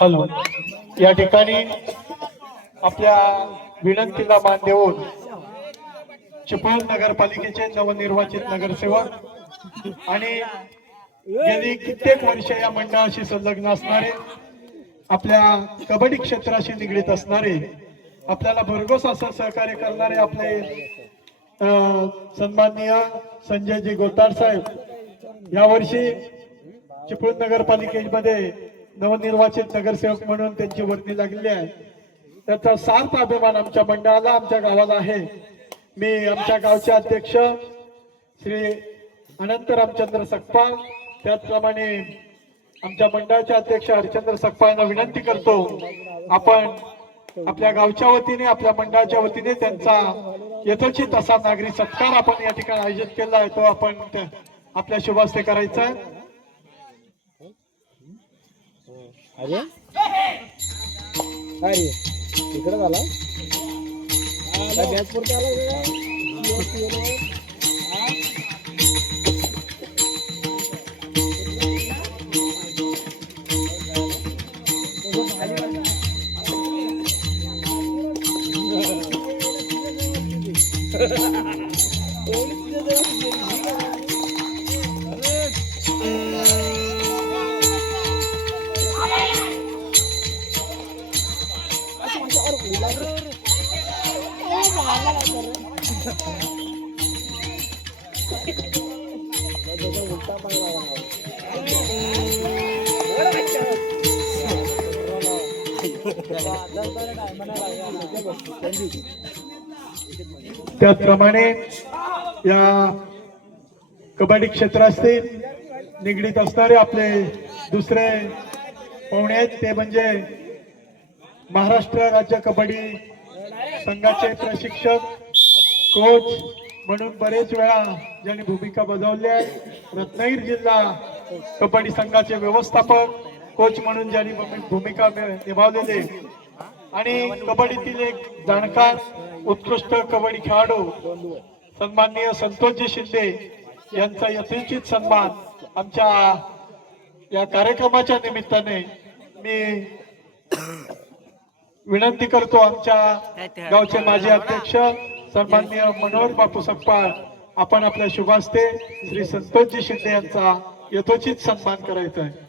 Hello, या ठिकाणी आपल्या विनंतीला मान देऊन चिपळूण नगरपालिकेचे नवनिर्वाचित नगरसेवक आणि गेली कित्येक वर्ष या मंडळाशी संलग्न असणारे, आपल्या कबड्डी क्षेत्राशी निगडीत असणारे, आपल्याला भरघोस असं सहकार्य करणारे आपले सन्माननीय संजयजी गोतार साहेब यावर्षी चिपळूण नगरपालिकेमध्ये नवनिर्वाचित नगरसेवक म्हणून त्यांची वर्णी लागलेली आहे। त्याचा सार्थ अभिमान आमच्या मंडळाला, आमच्या गावाला आहे। मी आमच्या गावचे अध्यक्ष श्री अनंत रामचंद्र सकपाळ, त्याचप्रमाणे आमच्या मंडळाचे अध्यक्ष हरिचंद्र सकपाळांना विनंती करतो, आपण आपल्या गावच्या वतीने, आपल्या मंडळाच्या वतीने त्यांचा यथोचित असा नागरी सत्कार आपण या ठिकाणी आयोजित केला आहे, तो आपण आपल्या शुभ हस्ते करायचा आहे। अरे काय रे इकडे झाला काय गॅस पुरते आला त्याचप्रमाणे या कबड्डी क्षेत्राशी निगडीत असणारे आपले दुसरे पाहुणे आहेत, ते म्हणजे महाराष्ट्र राज्य कबड्डी संघाचे प्रशिक्षक, कोच म्हणून बरेच वेळा ज्यांनी भूमिका बजावली आहे, रत्नागिरी जिल्हा कबड्डी संघाचे व्यवस्थापक, कोच म्हणून ज्यांनी भूमिका निभावलेली, आणि कबड्डीतील एक जाणकार उत्कृष्ट कबड्डी खेळाडू सन्माननीय संतोषजी शिंदे यांचा यथोचित सन्मान आमच्या या कार्यक्रमाच्या निमित्ताने मी विनंती करतो। आमच्या गावचे माजी अध्यक्ष सन्माननीय मनोहर बापू सकपाळ, आपण आपल्या शुभ हस्ते श्री संतोषजी शिंदे यांचा यथोचित सन्मान करायचा आहे।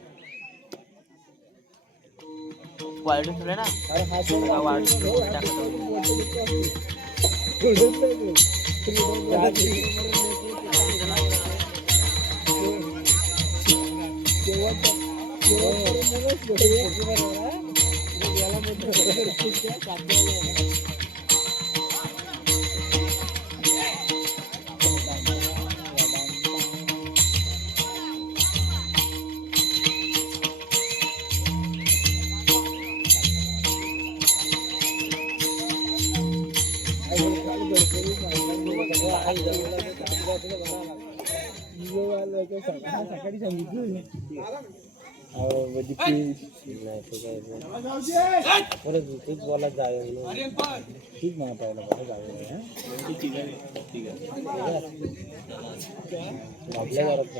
सकाळी सांगितलं परत बोला जावे ठीक म्हणा पाहिलं जावे आपल्या घरात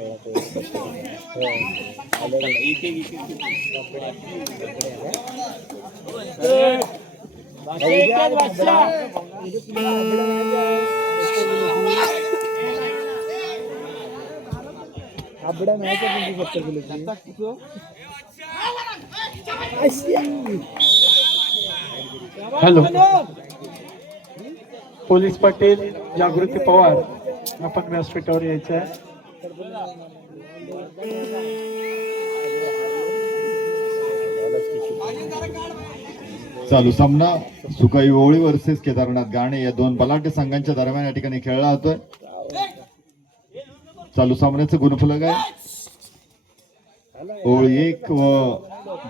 आबडा हॅलो, पोलीस पाटील जागृती पवार, आपण व्यासपीठावर यायचं आहे। चालू सामना सुकाई ओळी वर्सेस केदारनाथ गाणे या दोन बलाढ्य संघांच्या दरम्यान या ठिकाणी खेळला होतोय। चालू सामन्याचं गुणफलक आहे ओळी 1 व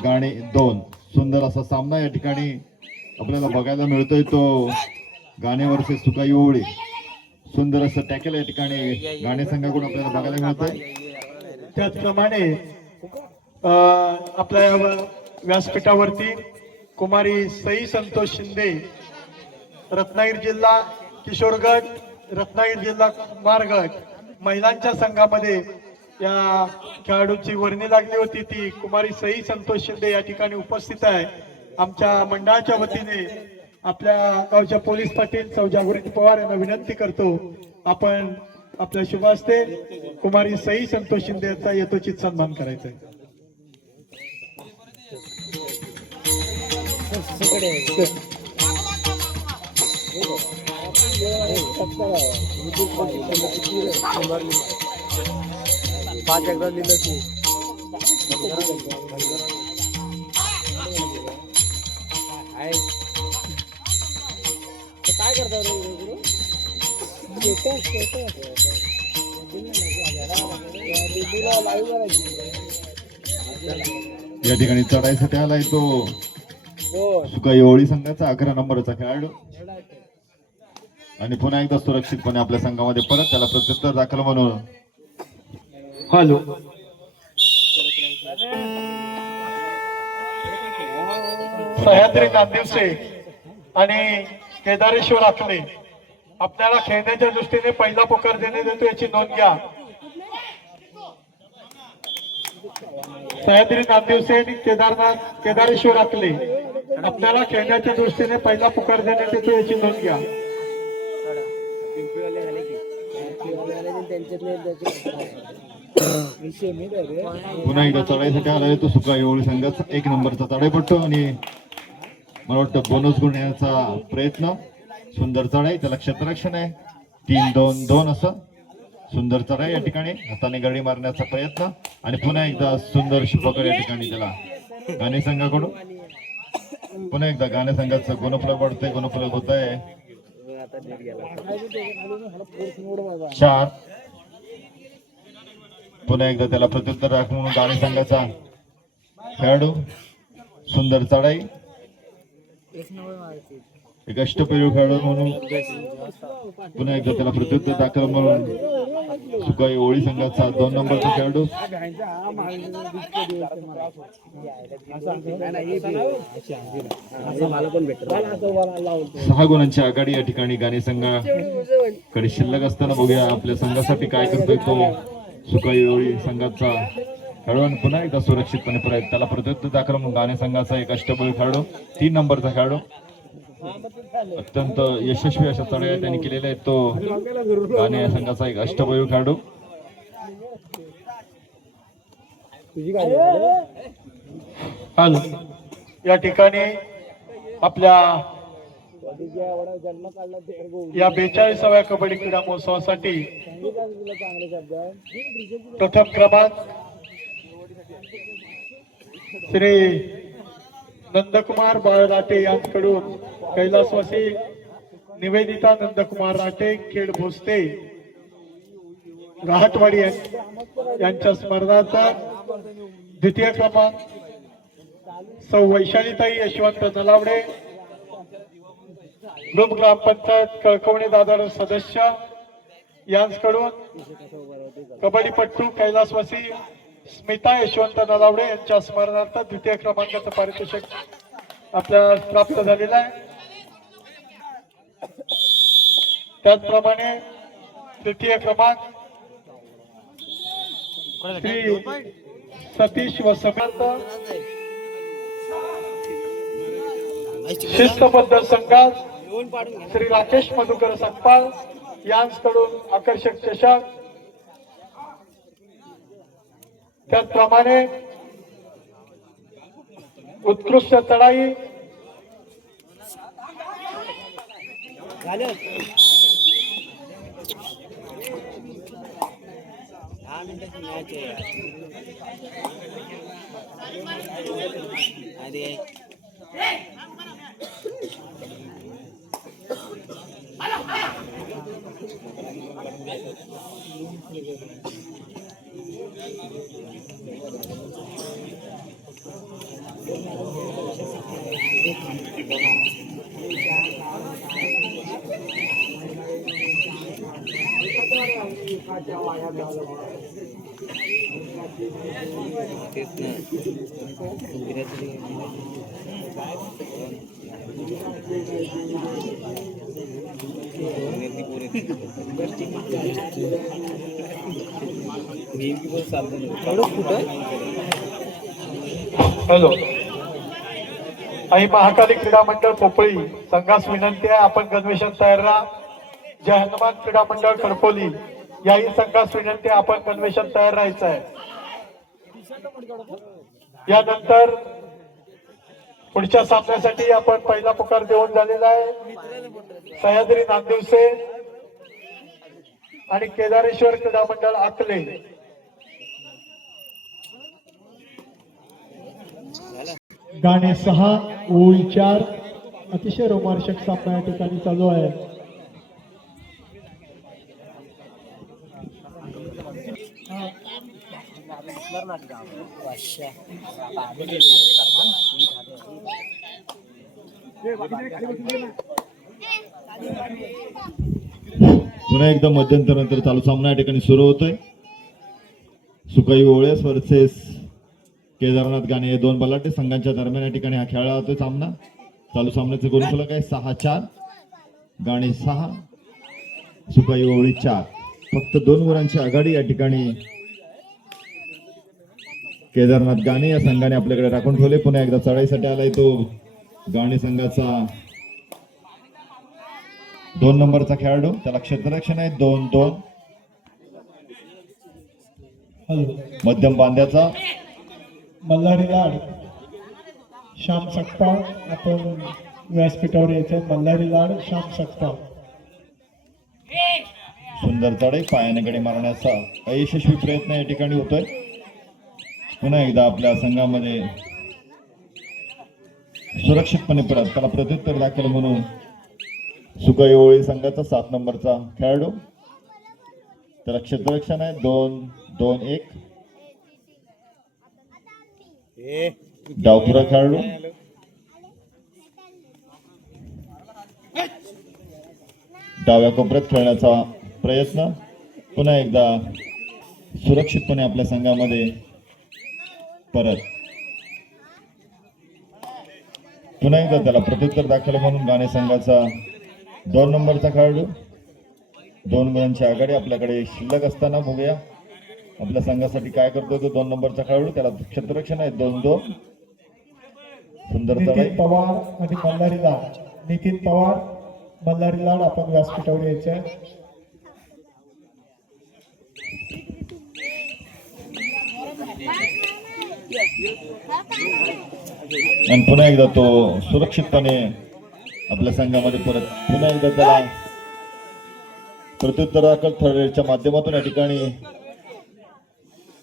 गाणे 2। सुंदर असा सामना या ठिकाणी आपल्याला बघायला मिळतोय, तो गाणे वर्सेस सुकाई ओळी। सुंदर असं टॅकल या ठिकाणी गाणे संघाकडून आपल्याला बघायला मिळतंय। त्याचप्रमाणे आपल्या व्यासपीठावरती कुमारी सई संतोष शिंदे, रत्नागिरी जिल्हा किशोर गट, रत्नागिरी जिल्हा कुमार गट महिलांच्या संघामध्ये या खेळाडूची वर्णी लागली होती ती कुमारी सई संतोष शिंदे या ठिकाणी उपस्थित आहे. आमच्या मंडळाच्या वतीने आपल्या गावच्या पोलीस पाटील सौ जागृती पवार यांना विनंती करतो, आपण आपल्या शुभ हस्ते कुमारी सई संतोष शिंदे यांचा यथोचित सन्मान करायचा आहे. पाच एकदा लिहिलं तू काय करता या ठिकाणी चढाईसाठी आलाय तो सुकाई होळी संघाचा 11 नंबरचा खेळाडू आणि पुन्हा एकदा सुरक्षितपणे आपल्या संघामध्ये परत त्याला प्रत्युत्तर दाखल म्हणून हॅलो सह्याद्री नांदिवसे आणि केदारेश्वर आखले आपल्याला खेळण्याच्या दृष्टीने पहिला पुकार देण्यात येतो याची नोंद घ्या. सह्याद्री नांदिवसे आणि केदारेश्वर आखले आपल्याला खेळण्याच्या दृष्टीने पहिला पुकार देण्यात येतो याची नोंद घ्या. पुन्हा एकदा चढाईसाठी आलाय तो सुकाई होळी संघाचा 1 नंबरचा चढाईपट्टू आणि मला वाटतं बोनस गुण येण्याचा प्रयत्न. सुंदर चढाई, त्याला क्षेत्ररक्षण आहे. 3-2-2 असं सुंदर चढाई या ठिकाणी हाताने गडी मारण्याचा प्रयत्न आणि पुन्हा एकदा सुंदर पकड या ठिकाणी त्याला गाणे संघाकडून. पुन्हा एकदा गाणे संघाचं गुणफलक वाढतंय, गुणफलक होत आहे 4. पुन्हा एकदा त्याला प्रत्युत्तर राखून गाणे संघाचा खेळाडू. सुंदर चढाई, एक अष्टपैलू खेळाडू म्हणून पुन्हा एकदा त्याला प्रत्युत्तर दाखल म्हणून सुकाई होळी संघाचा 2 नंबरचा खेळाडू. सहा गुणांची आघाडी या ठिकाणी गाणे संघाकडे शिल्लक असताना बघूया आपल्या संघासाठी काय करतोय तो सुकाई होळी संघाचा खेळाडू आणि पुन्हा एकदा सुरक्षितपणे परत त्याला प्रत्युत्तर दाखल म्हणून गाणे संघाचा एक अष्टबळी खेळाडू 3 नंबरचा खेळाडू. अत्यंत यशस्वी अशा चढाया त्यांनी केलेल्या आहेत तो गाणे संघाचा एक अष्टबळी खेळाडू. या ठिकाणी आपल्या या 42व्या कबड्डी क्रीडा महोत्सवासाठी प्रथम क्रमांक श्री नंदकुमार बाळ राटे यांच्याकडून कैलासवासी निवेदिता नंदकुमार राटे खेड भोसते राहटवाडी यांच्या स्मरणार्थ द्वितीय क्रमांक सौ वैशालीताई यशवंत नलावडे ग्रुप ग्रामपंचायत कळकवणी दादर सदस्य यांच्याकडून कबड्डीपट्टू कैलासवासी स्मिता यशवंत नलावडे यांच्या स्मरणार्थ द्वितीय क्रमांकाचं पारितोषिक आपल्याला प्राप्त झालेलं आहे. त्याचप्रमाणे तृतीय क्रमांक श्री सतीश व समर्थ शिस्तबद्ध संघात श्री राकेश मधुकर सकपाल यांच्याकडून आकर्षक चषक. त्याचप्रमाणे उत्कृष्ट चढाई एवढं कुठं हॅलो, आई महाकाली क्रीडा मंडळ पोपळी संघास विनंती आहे, आपण गणवेशात तयार राहा. जय हनुमान क्रीडा मंडळ खडपोली याही संघास विनंती आहे, आपण गणवेशात तयार राहायचं आहे. यानंतर पुढच्या सामन्यासाठी आपण पहिला पुकार देऊन झालेला आहे. सह्याद्री नांदिवसे आणि केदारेश्वर क्रीडा मंडळ आकले. गाणे 6 ओळी 4 अतिशय रोमांचक सामना या ठिकाणी चालू आहे. पुन्हा एकदा मध्यंतरानंतर चालू सामना या ठिकाणी सुरू होतोय. सुकाई ओळेस वर्सेस केदारनाथ गाणे या दोन बलाढ्य संघांच्या दरम्यान या ठिकाणी हा खेळला जातोय सामना. चालू सामन्याचे गुणफलक आहे 6-4. गाणे 6 सुकाई ओळी 4. फक्त 2 गुणांची आघाडी या ठिकाणी केदारनाथ गाणे या संघाने आपल्याकडे राखून ठेवले. पुन्हा एकदा चढाईसाठी आलाय तो गाणे संघाचा 2 नंबरचा खेळाडू. त्याला क्षेत्ररक्षण आहे 2-2. मध्यम बांध्याचा मल्हारी लाड श्याम सकपाळ आपण व्यासपीठावर यायचं. मल्हारी लाड श्याम सकपाळ. सुंदर चढाई पायाने गडी मारण्याचा अयशस्वी प्रयत्न या ठिकाणी होतोय. पुन्हा एकदा आपल्या संघामध्ये सुरक्षितपणे परत त्याला प्रत्युत्तर दाखल म्हणून सुकाई ओळी संघाचा 7 नंबरचा खेळाडू. त्याला क्षेत्ररक्षण आहे 2-2-1. डावपुरा खेळाडू डाव्या कोपऱ्यात खेळण्याचा प्रयत्न. पुन्हा एकदा सुरक्षितपणे आपल्या संघामध्ये परत. पुन्हा एकदा त्याला प्रत्युत्तर दाखल म्हणून गाणे संघाचा 2 नंबरचा खेळाडू. 2 गुणांची आघाडी आपल्याकडे शिल्लक असताना बघूया आपल्या संघासाठी काय करतोय तो 2 नंबरचा खेळाडू. त्याला क्षेत्ररक्षण आहे 2-2. सुंदर चढाई. नितीन पवार आणि मल्हारी लाड. नितीन पवार मल्हारी लाड आपण व्यासपीठावर यायचं. आणि पुन्हा एकदा तो सुरक्षितपणे आपल्या संघामध्ये परत. पुन्हा एकदा त्याला प्रत्युत्तर दाखल थर्डच्या माध्यमातून या ठिकाणी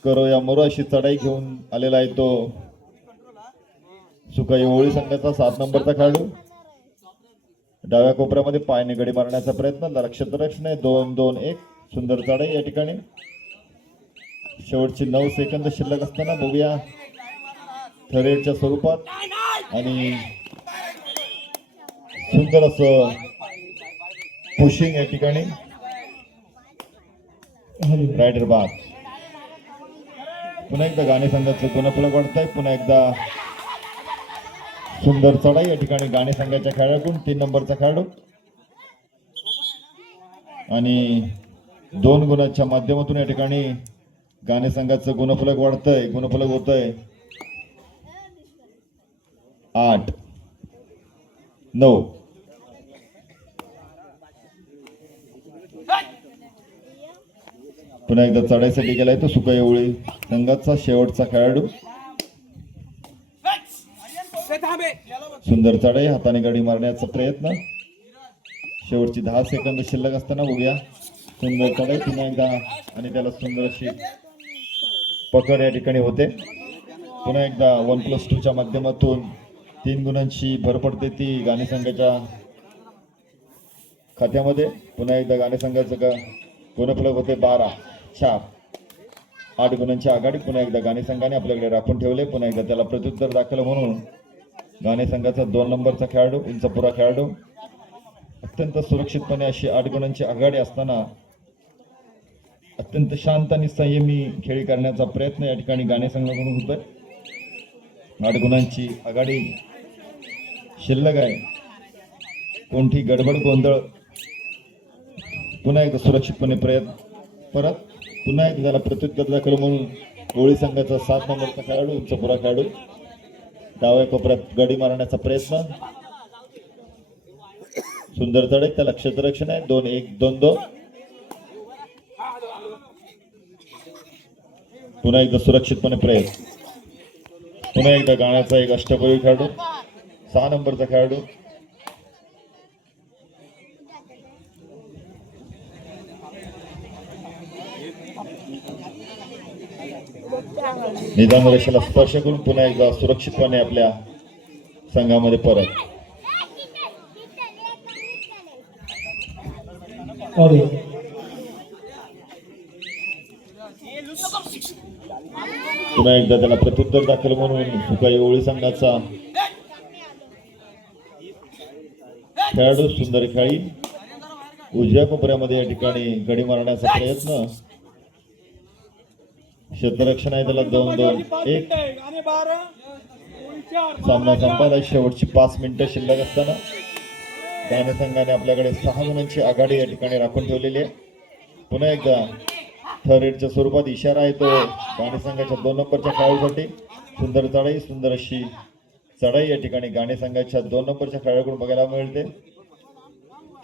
करो या मरो अशी चढाई घेऊन आलेला आहे तो सुकाई ओळी संघाचा 7 नंबरचा खेळाडू. डाव्या कोपऱ्यामध्ये पायाने गडी मारण्याचा प्रयत्न. क्षेत्ररक्षण आहे 2-2-1. सुंदर चढाई या ठिकाणी. शेवटचे 9 सेकंद शिल्लक असताना बघूया थरेडच्या स्वरूपात आणि सुंदर असं पुशिंग या ठिकाणी रायडर बाद. पुन्हा एकदा गाणे संघाचं गुणफलक वाढतंय. पुन्हा एकदा सुंदर चढाई या ठिकाणी गाणे संघाच्या खेळाडून 3 नंबरचा खेळाडू आणि 2 गुणांच्या माध्यमातून या ठिकाणी गाणे संघाचं गुणफलक वाढतंय. गुणफलक होतंय 8-9. पुन्हा एकदा चढाईसाठी गेलाय तो सुकाई ओळी संघाचा शेवटचा खेळाडू. सुंदर चढाई हाताने गाडी मारण्याचा प्रयत्न. शेवटची 10 सेकंद शिल्लक असताना बघूया सुंदर चढाई पुन्हा एकदा आणि त्याला सुंदर अशी पकड या ठिकाणी होते. पुन्हा एकदा 1+2च्या माध्यमातून 3 गुणांची भर पडते ती गाणे संघाच्या खात्यामध्ये. पुन्हा एकदा गाणे संघाचं गुणफलक होते 12-4. 8 गुणांची आघाडी पुन्हा एकदा गाणे संघाने आपल्याकडे राखून ठेवले. पुन्हा एकदा त्याला प्रत्युत्तर दाखल म्हणून गाणे संघाचा 2 नंबरचा खेळाडू इंचपुरा खेळाडू. अत्यंत सुरक्षितपणे अशी 8 गुणांची आघाडी असताना अत्यंत शांत आणि संयमी खेळी करण्याचा प्रयत्न या ठिकाणी गाणे संघाकडून होतोय. 8 गुणांची आघाडी शिल्लक आहे. कोणती गडबड गोंधळ. पुन्हा एकदा सुरक्षितपणे परत पुन्हा एकदा त्याला प्रत्युत्तर दाखल म्हणून होळी संघाचा 7 नंबरचा खेळाडू उंचपुरा खेळाडू डाव्या कोपऱ्यात गडी मारण्याचा प्रयत्न सुंदर तडक त्याला क्षेत्ररक्षण आहे 2-1 2-2 पुन्हा एकदा सुरक्षितपणे प्रयत्न पुन्हा एकदा गाण्याचा एक अष्टपैलू खेळाडू 6 नंबरचा खेळाडू निदान रेषेला स्पर्श करून पुन्हा एकदा सुरक्षितपणे आपल्या संघामध्ये परत पुन्हा एकदा त्याला प्रत्युत्तर दाखल म्हणून सुकाई होळी संघाचा खेळाडू सुंदर खेळी उजव्या कोपऱ्यामध्ये या ठिकाणी गडी मारण्याचा प्रयत्न क्षेत्ररक्षण आहे त्याला 2-2-1 सामना संपायला शेवटची 5 मिनिटं शिल्लक असताना गाणे संघाने आपल्याकडे 6 गुणांची आघाडी या ठिकाणी राखून ठेवलेली आहे. पुन्हा एकदा थर्ड रेडच्या स्वरूपात इशारा आहे तो गाणे संघाच्या 2 नंबरच्या खेळाडूसाठी सुंदर चढाई सुंदर अशी चढाई या ठिकाणी गाणे संघाच्या 2 नंबरच्या खेळाडूकडून बघायला मिळते.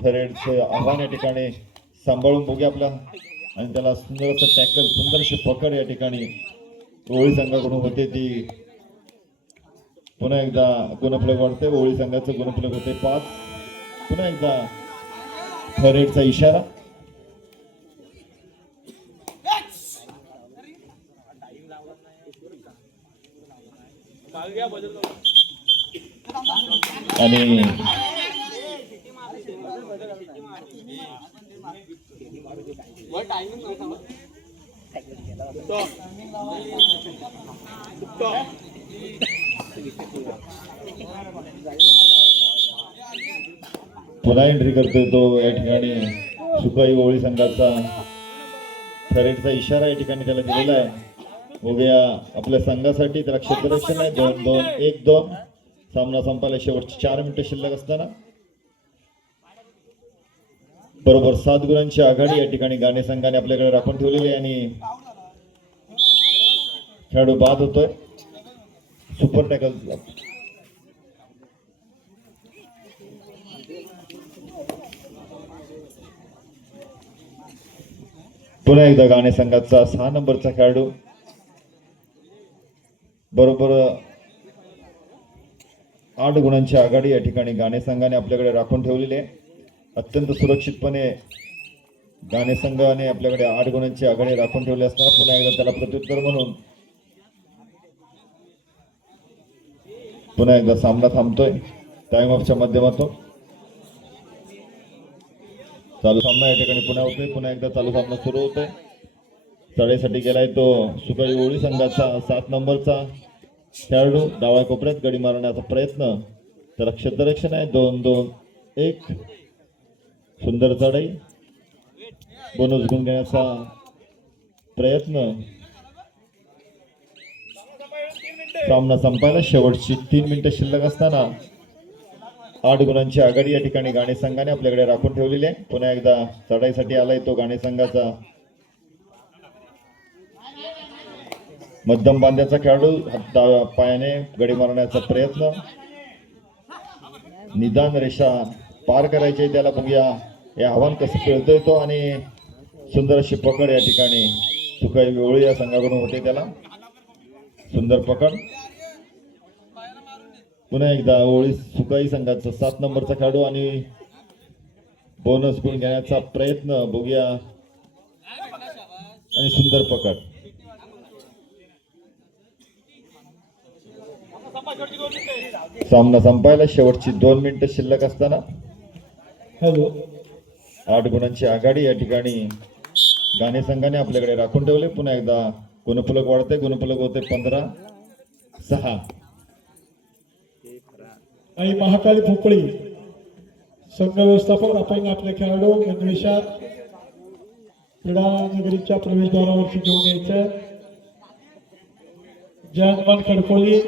थर्ड रेडचे आव्हान या ठिकाणी सांभाळून बघूया आपला आणि त्याला सुंदर असं टॅकल सुंदर अशी पकड या ठिकाणी होळी संघाकडून होते ती पुन्हा एकदा गुणफलक वाढते होळी संघाचं गुणफलक होते 5 पुन्हा एकदा थर्ड रेडचा इशारा आणि पुन्हा एंट्री करतोय तो या ठिकाणी सुकाई होळी संघाचा थरेडचा इशारा या ठिकाणी त्याला दिलेला आहे. बघूया आपल्या संघासाठी त्याला क्षेत्ररक्षण आहे 2-2-1-2 सामना संपायला शेवटची 4 मिनिटं शिल्लक असताना बरोबर 7 गुणांची आघाडी या ठिकाणी गाणे संघाने आपल्याकडे राखून ठेवलेली आहे आणि खेळाडू बाद होतोय सुपर टॅकल पुन्हा एकदा गाणे संघाचा 6 नंबरचा खेळाडू बरोबर 8 गुणांची आघाडी या ठिकाणी गाणे संघाने आपल्याकडे राखून ठेवलेली आहे. अत्यंत सुरक्षितपणे गाणे संघाने आपल्याकडे 8 गुणांची आघाडी राखून ठेवली असताना पुन्हा एकदा त्याला प्रत्युत्तर म्हणून पुन्हा एकदा सामना थांबतोय टाइम ऑफच्या माध्यमातून चालू सामना या ठिकाणी पुन्हा एकदा चालू सामना सुरू होतोय. चढाईसाठी गेलाय तो सुकाई होळी संघाचा 7 नंबरचा खेळाडू डाव्या कोपऱ्यात गडी मारण्याचा प्रयत्न त्याला क्षेत्ररक्षण आहे 2-2-1 सुंदर चढाई बोनस गुण घेण्याचा प्रयत्न सामना संपायला शेवटची 3 मिनिटं शिल्लक असताना 8 गुणांची आघाडी या ठिकाणी गाणे संघाने आपल्याकडे राखून ठेवलेली आहे. पुन्हा एकदा चढाईसाठी आलाय तो गाणे संघाचा मध्यम बांध्याचा खेळाडू डाव्या पायाने गडी मारण्याचा प्रयत्न निदान रेषा पार करायची त्याला बघूया हे आव्हान कसं खेळतोय तो आणि सुंदर अशी पकड या ठिकाणी सुकाई होळी या संघाकडून होते त्याला सुंदर पकड पुन्हा एकदा होळी सुकाई संघाचा 7 नंबरचा खेळाडू आणि बोनस गुण घेण्याचा प्रयत्न बघूया आणि सुंदर पकड सामना संपायला शेवटची 2 मिनिटं शिल्लक असताना 8 गुणांची आघाडी या ठिकाणी गाणे संघाने आपल्याकडे राखून ठेवले. पुन्हा एकदा गुणफलक वाढते गुणफलक होते 15-6 आणि महाकाली भोपळी संघ व्यवस्थापक आपण आपले खेळाडू गणवेशात क्रीडा नगरीच्या प्रवेशद्वारावरती घेऊन यायचं. जयंतमान खडकोली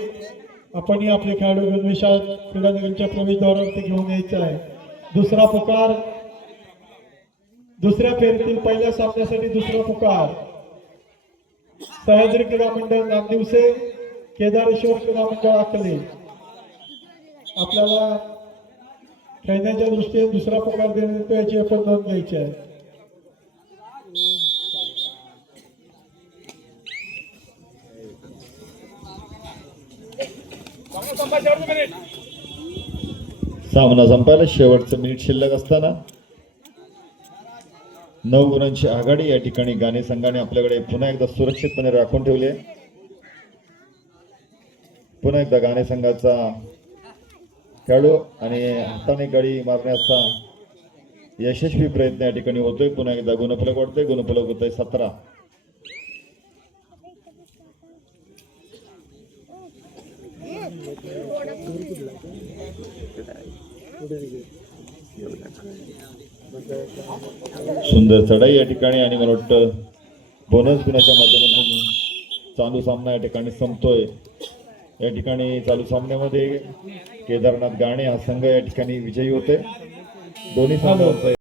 आपणही आपले खेळाडू गणवेशात क्रीडा नगरीच्या प्रवेशद्वारावरती घेऊन यायचं आहे. दुसरा पुकार दुसऱ्या फेरीतील पहिल्या सामन्यासाठी दुसरा पुकार सह्याद्री क्रीडा मंडळ नामदिवसे, केदारेश्वर क्रीडा मंडळ अकले. आपल्याला खेळण्याच्या दृष्टीने दुसरा प्रकार देण्यात येतो, याची आपण नोंद घ्यायची आहे. सामना संपायला शेवटचं मिनिट शिल्लक असताना 9 गुणांची आघाडी या ठिकाणी गाणे संघाने आपल्याकडे पुन्हा एकदा सुरक्षितपणे राखून ठेवली आहे. पुन्हा एकदा गाणे संघाचा खेळाडू आणि हाताने गडी मारण्याचा यशस्वी प्रयत्न या ठिकाणी होतोय. पुन्हा एकदा गुणफलक वाढतोय, गुणफलक होतोय 17. सुंदर चढाई या ठिकाणी आणि मला वाटतं बोनस गुणाच्या माध्यमातून चालू सामना या ठिकाणी संपतोय. या ठिकाणी चालू सामन्यामध्ये केदारनाथ गाणे हा संघ या ठिकाणी विजयी होते. दोन्ही संघांचा